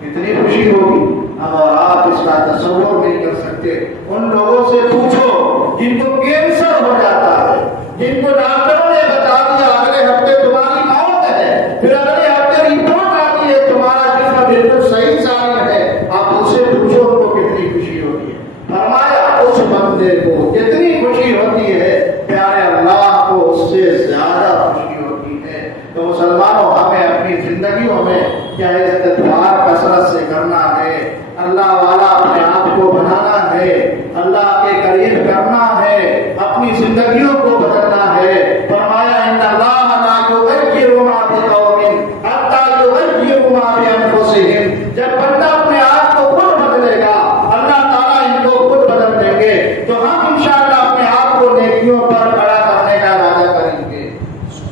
کتنی خوشی ہوگی۔ ہم اور آپ اس کا تصور نہیں کر سکتے۔ ان لوگوں سے پوچھو جن کو کینسر ہو جاتا ہے، جن کو ڈاکٹروں نے بتا دیا اگلے ہفتے تمہاری موت ہے، پھر اگلے ہفتے رپورٹ آتی ہے تمہارا جسم بالکل صحیح سالم ہے، آپ ان سے پوچھو ان کو کتنی خوشی ہوتی ہے۔ فرمایا اس بندے کو جتنی خوشی ہوتی ہے پیارے اللہ کو اس سے زیادہ خوشی ہوتی ہے۔ تو مسلمانوں، ہمیں اپنی زندگیوں میں کیا استغفار کثرت سے کرنا ہے، اللہ والا اپنے آپ کو بنانا ہے، اللہ کے قریب کرنا ہے، اپنی زندگیوں کو بدلنا ہے۔ فرمایا ان اللہ لا یغیر ما بقوم حتی یغیروا ما بانفسہم، جب بندہ اپنے آپ کو خود بدلے گا اللہ تعالیٰ ان کو خود بدل دیں گے۔ تو ہم انشاءاللہ اپنے آپ کو نیکیوں پر کھڑا کرنے کا ارادہ کریں گے،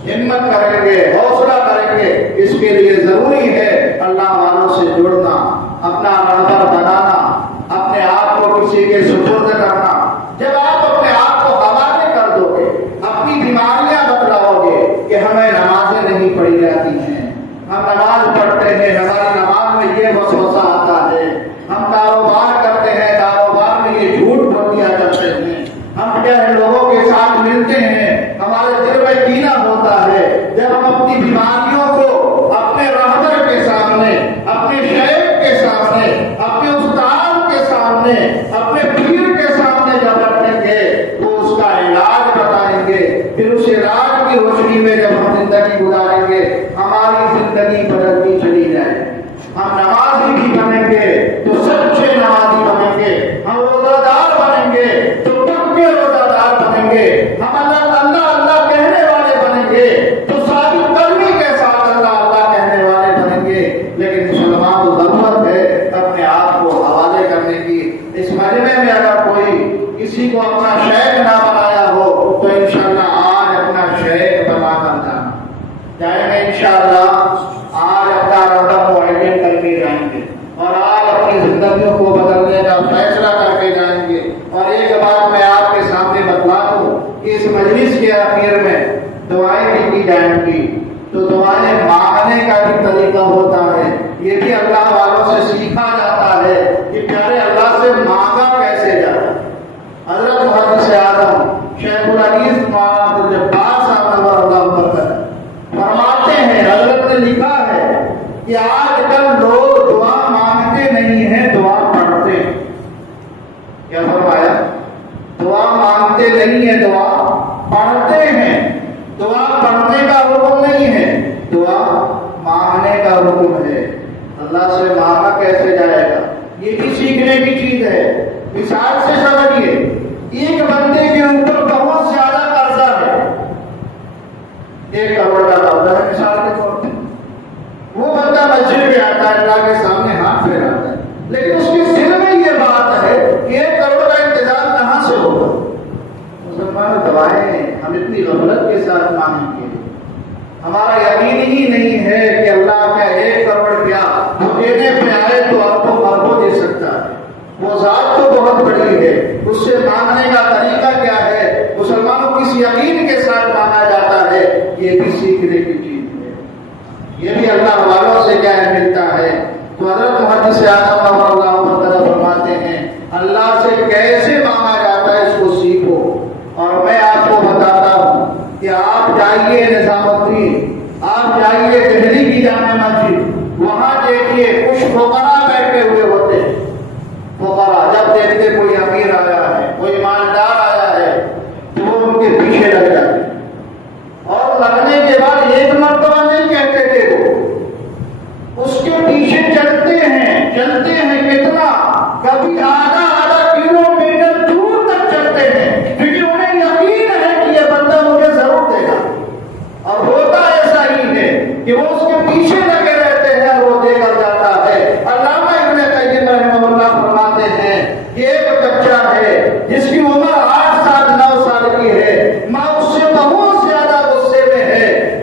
ہمت کریں گے، حوصلہ کریں گے۔ اس کے لیے ضروری ہے اللہ والوں سے جڑنا، اپنا رہبر بنانا، اپنے آپ کو کسی کے سپرد کرنا۔ جب آپ اپنے آپ کو حوالے کر دو گے، اپنی بیماریاں بتلاؤ گے کہ ہمیں نمازیں نہیں پڑھی جاتی ہیں، ہم نماز پڑھتے ہیں، ہماری نماز میں یہ وسوسہ آتا ہے، ہم کاروبار کرتے ہیں، کاروبار میں یہ جھوٹ بول دیا کرتے ہیں، ہم کیا ہے لوگوں کے ساتھ ملتے ہیں، ہمارے دل میں کینہ ہوتا ہے۔ جب ہم اپنی بیماریوں کو اپنے رہبر کے سامنے، اپنے شیخ کے سامنے، اپنے استاد کے سامنے، اپنے پیر کے سامنے جب رکھیں گے تو اس کا علاج بتائیں گے، پھر اس علاج کی روشنی میں جب ہم زندگی گزاریں گے ہماری زندگی بدلتی چلی جائے گی۔ ہم نمازی بھی بنیں گے تو سچے نمازی بنیں گے، ہم روزہ دار بنیں گے تو پکے روزہ دار بنیں گے، ہم اللہ اللہ اللہ کہنے والے بنیں گے تو ثابت قدمی کے ساتھ اللہ اللہ کہنے والے بنیں گے۔ لیکن مسلمان کو ضرورت ہے اپنے آپ کو حوالے کرنے کی۔ اس مجمع میں اگر کوئی کسی کو اپنا شیخ نہ بنایا ہو تو انشاءاللہ آج اپنا شیخ بنا کر جانا جائیں گے، انشاءاللہ آج اپنا رہبر معین کر کے جائیں گے اور آج اپنی زندگیوں کو بدلنے کا فیصلہ کر کے جائیں گے۔ اور ایک بات میں آپ کے سامنے بتلا دوں کہ اس مجلس کے آخر میں دعائیں بھی کی جائیں گی، تو دعائیں مانگنے کا بھی طریقہ ہوتا ہے، یہ بھی اللہ والوں سے سیکھا جاتا ہے کہ پیارے اللہ سے مانگا کیسے جاتا ہے۔ حضرت محدث اعظم شیخ الحدیث مولانا عبدالجبار صاحب اللہ برکت فرماتے ہیں، حضرت نے لکھا ہے کہ آج کل لوگ دعا مانگتے نہیں ہیں، دعا پڑھتے ہیں۔ کیا فرمایا؟ دعا مانگتے نہیں ہیں، دعا پڑھتے ہیں۔ دعا پڑھنے کا حکم نہیں ہے، دعا مانگنے کا حکم ہے۔ اللہ سے مانگا کیسے جائے گا، یہ بھی سیکھنے کی چیز ہے۔ مثال سے سمجھیے، ایک بندے کے اوپر بہت زیادہ قرضہ ہے، 1 کروڑ کا قرضہ ہے مثال کے طور پہ، وہ بندہ مسجد میں آتا ہے، اللہ کے سامنے ہاتھ پھیراتا ہے، لیکن اس کے دل میں یہ بات ہے کہ 1 کروڑ کا انتظام کہاں سے ہوگا۔ مسلمان دعائیں ہم اتنی غفلت کے ساتھ مانگیں گے، ہمارا یقین ہی نہیں ہے کہ اللہ کا 1 کروڑ کیا وہ دینے پہ آئے تو آپ کو مرغوں دے سکتا ہے، وہ ذات تو بہت بڑی ہے، اس سے مانگنے کا طریقہ کیا ہے، مسلمانوں کس یقین کے ساتھ مانگا جاتا ہے، یہ بھی سیکھنے کی چیز ہے، یہ بھی اللہ والوں سے کیا ہے ملتا ہے۔ تو حضرت محدث اعظم اللہ تعالیٰ فرماتے ہیں اللہ سے کیسے مانگا جاتا ہے اس کو سیکھو۔ اور میں آپ کو بتاتا ہوں کہ آپ جائیے نظام الدین، آپ جائیے دہلی کی جامع مسجد، وہاں دیکھیے کچھ فقراء بیٹھے ہوئے ہوتے ہیں۔ فقراء جب دیکھتے کوئی امیر آیا ہے، کوئی مالدار آیا ہے تو وہ ان کے پیچھے لگ جاتے، اور لگنے کے بعد ایک مرتبہ نہیں کہتے تھے، وہ اس کے پیچھے چلتے ہیں کتنا، کبھی آدھا کلو میٹر دور تک چلتے ہیں، کیونکہ انہیں یقین ہے کہ یہ بندہ مجھے ضرور دے گا۔ اور ہوتا ایسا ہی ہے کہ وہ اس کے پیچھے لگے رہتے ہیں اور وہ دے کر جاتا ہے۔ علامہ ابن قیم رحمہ اللہ فرماتے ہیں کہ ایک بچہ ہے جس کی عمر 8 سال 9 سال کی ہے، ماں اس سے بہت زیادہ غصے میں ہے،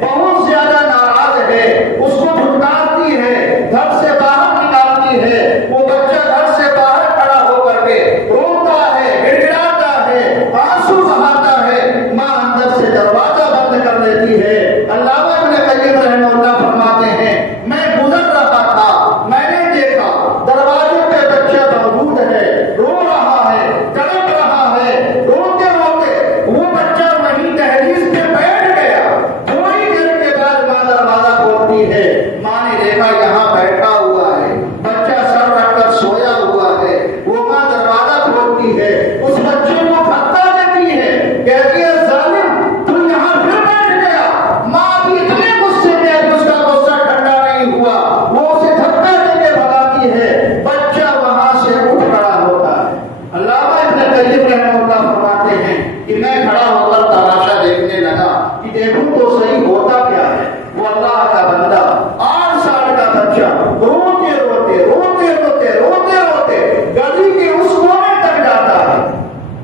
قیم رحمہ اللہ فرماتے ہیں میں گزر رہا تھا، میں نے دیکھا دروازے پہ بچہ موجود ہے، رو رہا ہے، تڑپ رہا ہے، روتے روتے وہ بچہ وہیں دہلیز پہ بیٹھ گیا۔ تھوڑی دیر کے بعد ماں دروازہ کھولتی ہے، ماں نے دیکھا یہاں بیٹھا ہوا ہے، بچہ سر رکھ کر سویا ہوا ہے۔ وہ ماں دروازہ کھولتی ہے، اس بچے کو دھکا دیتی ہے، کہتی ہے ظالم تو یہاں پھر بیٹھ گیا۔ ماں بھی اتنے غصے میں اس کا غصہ ٹھنڈا نہیں ہوا، وہ اسے دھکا دے کے بھگاتی ہے، بچہ وہاں سے اٹھ کھڑا ہوتا ہے۔ علامہ ابن قیم رحمہ اللہ فرماتے ہیں کہ میں کھڑا ہو کر تماشا دیکھنے لگا کہ دیکھوں تو صحیح ہوتا کیا ہے۔ وہ اللہ کا بندہ 8 سال کا بچہ روتے روتے روتے روتے روتے روتے گلی کے اس کونے تک جاتا ہے،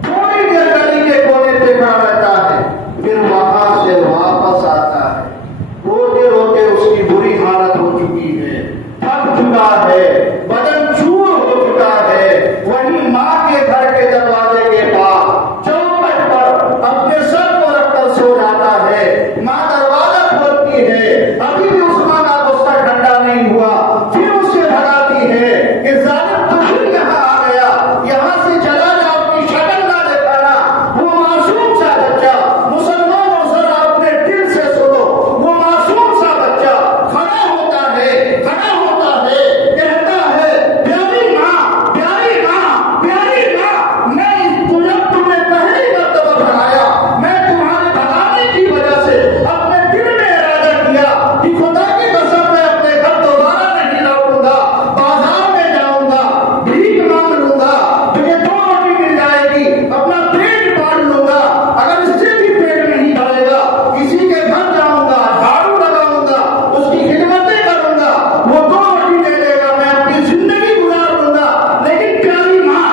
تھوڑی دیر گلی کے کونے پہ کھڑا رہتا ہے، پھر وہاں سے واپس آتا ہے۔ روتے روتے اس کی بری حالت ہو چکی ہے، تھک چکا ہے، بدن چور ہو چکا ہے، وہیں ماں کے گھر کے دروازے کے پاس چوکھٹ پر اپنے سر کو رکھ کر سو جاتا ہے۔ ماں دروازہ کھولتی ہے، ابھی بھی اس ماں کا غصہ ٹھنڈا نہیں ہوا، پھر اسے بھگاتی ہے کہ ظالم تو پھر یہاں آ گیا، یہاں سے چلا جا، اپنی شکل نہ دکھانا۔ وہ معصوم سا بچہ، مسلمانوں ذرا اپنے دل سے سنو، وہ معصوم سا بچہ کھڑا ہوتا ہے، کھڑا ہوتا ہے، کہتا ہے پیاری ماں، پیاری ماں، پیاری ماں، میں تم نے پہلی مرتبہ بھگایا، میں تمہارے بھگانے کی وجہ سے اپنے دل میں ارادہ کیا کہ خدا کی قسم میں اپنے گھر دوبارہ نہیں لوٹوں گا، بازار میں جاؤں گا، بھیک مانگ لوں گا، مجھے 2 روٹی مل جائے گی، اپنا پیٹ پال لوں گا، اگر اس سے بھی پیٹ نہیں بھرے گا کسی کے گھر جاؤں گا، جھاڑو لگاؤں گا، اس کی خدمتیں کروں گا، وہ 2 روٹی دے دے گا، میں اپنی زندگی گزار لوں گا۔ لیکن پیاری ماں،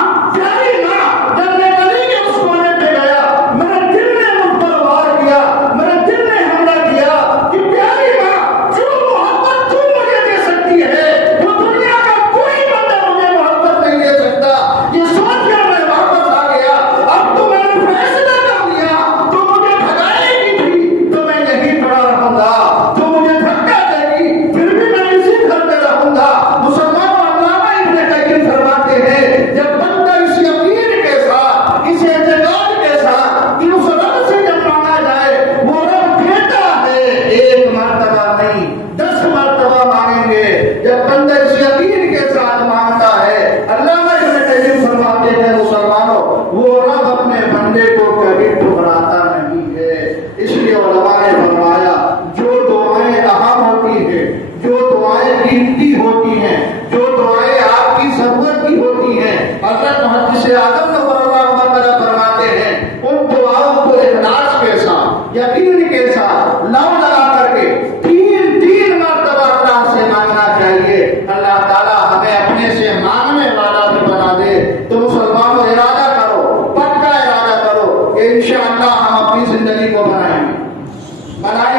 جب میں گلی کے اس کونے پہ گیا، میرے دل نے مجھ پر وار کیا، میرے دل نے حملہ کیا کہ پیاری ماں جو محبت تم مجھے دے سکتی ہے وہ دنیا کا کوئی بندہ مجھے محبت نہیں دے سکتا۔ یہ سوچ کر میں واپس آ گیا، اب تو میں نے فیصلہ کر لیا، تو مجھے بھگانے کی تھی تو میں یہیں پڑا رہوں گا، تو مجھے دھکا دے گی پھر بھی میں اسی گھر میں رہوں گا۔ مسلمانوں علامہ ابن قیم فرماتے ہیں جب بندہ اس یقین کے ساتھ، اس اعتقاد کے ساتھ کہ اس رب سے جب مانگا جائے وہ رب دیتا ہے، 1 مرتبہ نہیں 10 مرتبہ مانگیں گے، جب بندہ اس یقین کے ساتھ مانگتا ہے۔ علامہ ابن قیم فرماتے ہیں مسلمانوں وہ رب اپنے بندے کو کبھی ٹھکراتا نہیں ہے۔ اس لیے علماء نے فرمایا جو دعائیں اہم ہوتی ہیں، جو دعائیں قیمتی ہوتی ہیں، جو دعائیں آپ کی ضرورت کی ہوتی ہیں، حضرت محدث اعظم نور اللہ تعالیٰ فرماتے ہیں ان دعاؤں کو اخلاص کے ساتھ، یقین کے ساتھ، لو لگا کر کے 3 مرتبہ اللہ سے مانگنا چاہیے۔ اللہ تعالیٰ ہمیں اپنے سے مانگنے والا بھی بنا دے۔ تو مسلمانوں ارادہ کرو، پکا ارادہ کرو کہ انشاءاللہ ہم اپنی زندگی کو بنائیں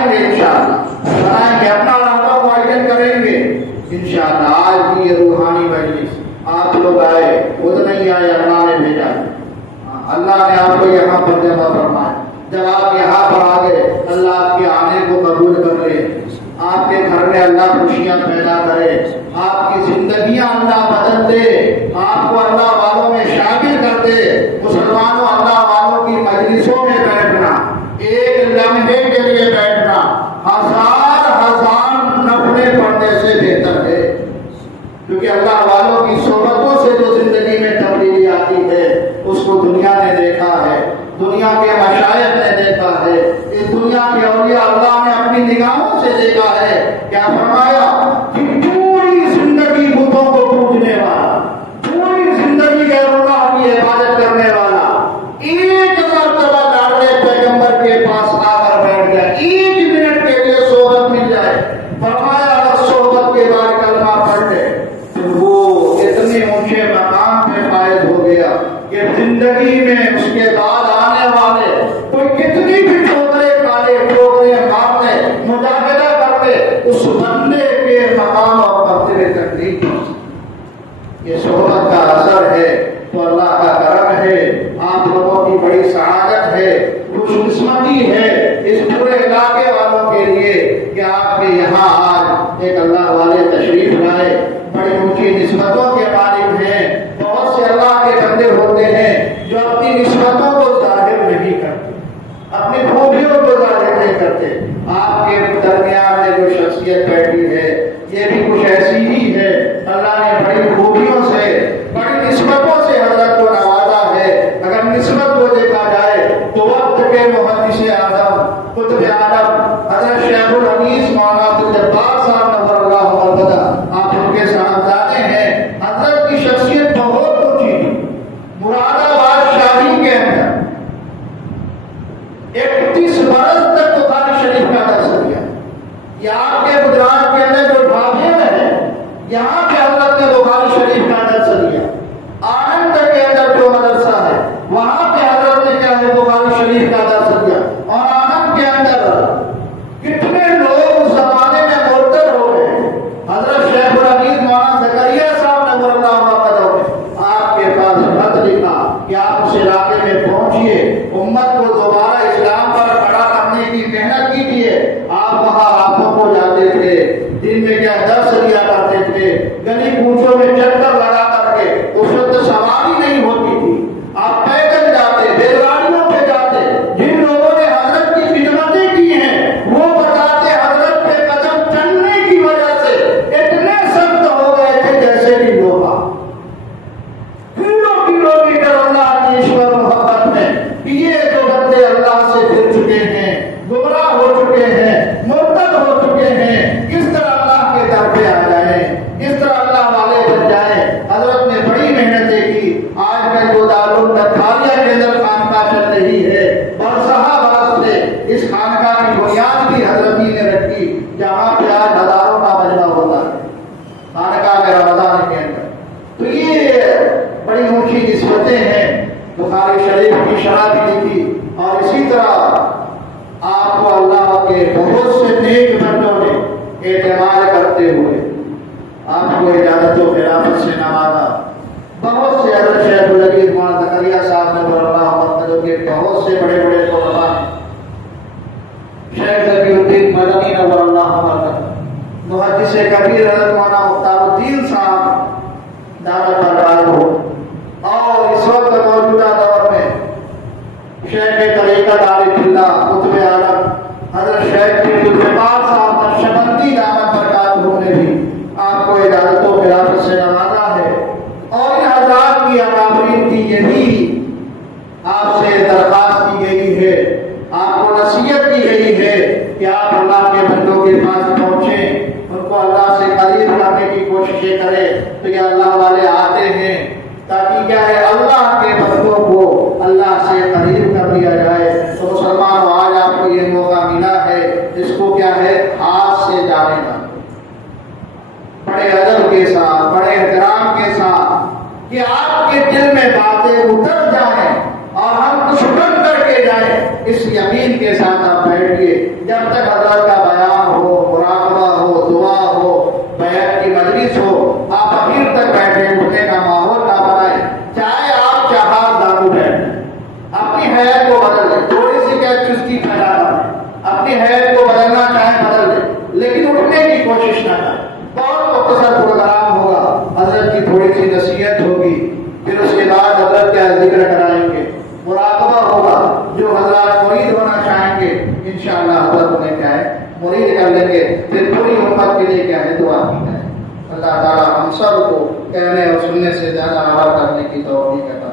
گے انشاءاللہ، بنائیں گے، اپنا رابطہ معین کریں گے انشاءاللہ۔ آج بھی یہ روحانی مجلس آپ لوگ آئے، خود نہیں آئے، اللہ نے بھیجا، اللہ نے آپ کو یہاں پر جمع فرمایا۔ جب آپ یہاں پر آ گئے اللہ آپ کے آنے کو قبول کر لے، آپ کے گھر میں اللہ خوشیاں پیدا کرے، آپ کی زندگیاں اللہ بدل دے، آپ کو اللہ والوں میں شامل کر دے۔ مسلمانوں اللہ والوں کی مجلسوں میں بیٹھنا، 1 لمحے کے لیے بیٹھنا 1000 نفلیں پڑھنے سے بہتر ہے، کیونکہ اللہ والوں کی صحبتوں سے جو زندگی میں تبدیلی آتی ہے اس کو دنیا نے دیکھا ہے، دنیا کے مشائخ نے دیکھا ہے، اس دنیا کے اولیاء اللہ نے اپنی نگاہوں سے دیکھا ہے۔ کیا فرمایا کہ پوری زندگی بتوں کو پوجنے والا، پوری زندگی غیر اللہ کی عبادت کرنے والا 1 مرتبہ لاڈلے پیغمبر کے پاس آ کر بیٹھ جائے، 1 منٹ کے لیے صحبت مل جائے، فرمایا اگر صحبت کے بعد کلمہ پڑھ لے تو وہ اتنے اونچے مقام پہ فائز ہو گیا کہ زندگی میں اس کے بعد آنے والے کوئی کتنی بھی ٹھوکرے کھالے، ٹھوکرے مارنے، مجاہدہ کرتے، اس بندے کے مقام اور مرتبے تک نہیں پہنچ۔ یہ صحبت کا اثر ہے تو اللہ کا کرم ہے، آپ لوگوں کی بڑی سعادت ہے، خوش قسمتی ہے اس پورے علاقے والوں کے لیے کہ آپ کے یہاں آج ایک اللہ والے تشریف لائے، بڑی اونچی نسبتوں کے مالک ہیں۔ بہت سے اللہ کے بندے ہوتے ہیں جو اپنی نسبتوں کو ظاہر نہیں کرتے، اپنی خوبیوں کو ظاہر نہیں کرتے۔ آپ کے درمیان میں جو شخصیت بیٹھی ہے یہ بھی کچھ ایسی ہی ہے۔ اللہ نے بڑی خوبیوں سے، بڑی نسبتوں سے حضرت کو نوازا ہے۔ اگر نسبت کو دیکھا جائے تو وقت کے محدث اعظم قطب عالم حضرت شیخ الحدیث مولانا عبدالجبار صاحب نور اللہ مرتضی، آپ ان کے صاحبزادے ہیں۔ حضرت کی شخصیت بہت اونچی تھی۔ مراد آباد شاہی کے اندر 31 برس تک بخاری شریف کا درس دیا۔ یہ آپ کے گجرات کے اندر جو ڈھابے ہیں یہاں پہ حضرت نے بخاری شریف کا درس دیا۔ آنند کے اندر جو مدرسہ ہے وہاں پہ حضرت نے کیا ہے بخاری شریف کا درس دیا۔ اور آنند کے اندر کتنے لوگ اس زمانے میں مرتد ہو گئے۔ حضرت شیخ الحدیث مولانا زکریا صاحب نور اللہ مرتضی نے آپ کے پاس خط لکھا کہ آپ اس علاقے میں پہنچیے، امت کو دوبارہ اسلام پر کھڑا کرنے کی محنت کیجیے۔ آپ وہاں راتوں کو جاتے تھے، دن میں کیا درس دیا کرتے تھے، گلی کوچوں میں چکر لگا کر کے۔ اس وقت سواری نہیں ہوتی تھی، آپ پیدل جاتے، بیل گاڑیوں پہ جاتے۔ جن لوگوں نے حضرت کی خدمتیں کی ہیں وہ بتاتے حضرت پہ قدم چلنے کی وجہ سے اتنے سخت ہو گئے تھے جیسے کہ لوہا۔ کلو میٹر اللہ کی ایشور محبت میں یہ جو بندے اللہ سے پھر چکے ہیں، گمراہ ہو چکے ہیں، مرتد ہو چکے ہیں، کس طرح اللہ کے در پہ آ جائیں، کس طرح اللہ والے بن جائیں۔ حضرت نے بڑی محنتیں کی۔ آج کل جو دارالتربیہ کے اندر خانقاہ چل رہی ہے اور صحابہ سے اس خانقاہ کی بنیاد بھی حضرت ہی نے رکھی، جہاں پہ آج ہزاروں کا مجمع ہوتا ہے خانقاہ کے رمضان کے اندر۔ تو یہ بڑی اونچی نسبتیں ہیں۔ بخاری شریف کی شرح بھی لکھی اور اسی طرح آپ کو اللہ کے بہت سے نیک بندوں نے اعتماد کرتے ہوئے آپ کو اجازت و خلافت سے نوازا۔ بہت سے حضرت شیخ الحدیث مولانا زکریا صاحب نے اللہ مرتضی کے بہت سے بڑے بڑے طلباء ہیں۔ شیخ ذکی الدین مدنی نور اللہ مرتضی، محدث کبیر حضرت مولانا مختار الدین صاحب دعوت بردار ہو، اور اس وقت موجودہ دور میں شیخ طریقت عارف اللہ قطب عالم حضرت شیخ عبدالجبار صاحب نقشبندی دعوت برکاتہ نے بھی آپ کو اجازت و خلافت سے نوازا ہے۔ اور ان حضرات کی اکابرین کی یہی آپ سے درخواست کی گئی ہے، آپ کو نصیحت کی گئی ہے کہ آپ اللہ کے بندوں کے پاس پہنچیں، ان کو اللہ سے قریب کرنے کی کوششیں کریں۔ تو یہ اللہ والے آتے ہیں تاکہ کیا ہے اللہ کے بندوں کو اللہ سے قریب کر دیا جائے۔ تو مسلمانوں آج آپ کو یہ موقع ملا ہے، اس کو کیا ہے ہاتھ سے جانے کا، بڑے ادب کے ساتھ، بڑے احترام کے ساتھ، کہ آپ کے دل میں باتیں اتر جائیں اور ہم کچھ بن کر کے جائیں۔ اس یقین کے ساتھ آپ بیٹھیے، جب تک حضرت کا بیان ہو، مراقبہ ہو، دعا ہو، بیعت کی مجلس ہو، آپ اخیر تک بیٹھے، اٹھنے کا ماحول نہ بنائیں۔ چاہے آپ چہار دارو بیٹھیں، اپنی حیات کو بدل دیں، تھوڑی سی کیا چستی پیدا کریں، اپنی حیات کو بدلنا چاہیں بدل دیں، لیکن اٹھنے کی کوشش نہ کریں۔ بہت مختصر پروگرام ہوگا، حضرت کی تھوڑی سی نصیحت ہوگی، پھر اس کے بعد حضرت کا ذکر کرائیں گے، مراقبہ ہوگا۔ جو حضرات مرید ہونا چاہیں گے انشاءاللہ حضرت انہیں کیا ہے مرید کر لیں گے، پھر پوری امت کے لیے کیا ہے دعا کی جائے۔ اللہ تعالیٰ ہم سب کو کہنے اور سننے سے زیادہ عمل کرنے کی توفیق عطا